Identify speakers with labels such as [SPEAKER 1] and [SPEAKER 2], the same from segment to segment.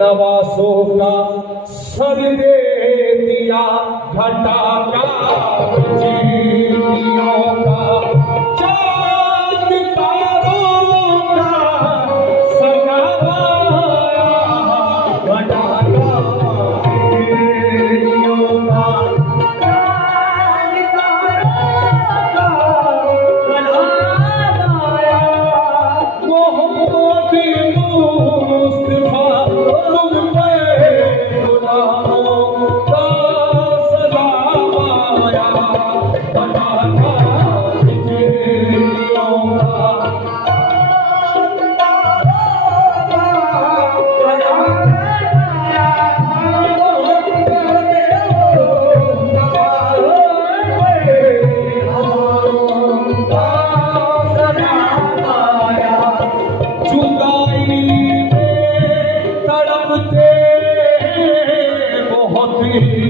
[SPEAKER 1] नवासों का सर दे दिया घटा का जीवियों का। Thank you.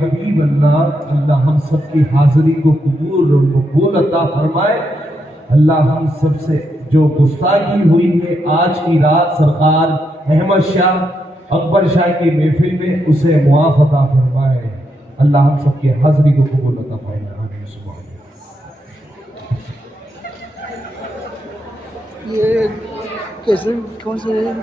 [SPEAKER 1] हबीब अल्लाह अल्लाह हम सब की हाजिरी को कबूल और मकबूल अता फरमाए अल्लाह हम सबसे जो गुस्ताखी हुई है आज की रात सरकार अहमद शाह अकबर शाह की महफिल में उसे मुआफ अता फरमाए अल्लाह हम सबकी हाजिरी को कबूल अता फरमाए आमीन सुभान
[SPEAKER 2] 也是公司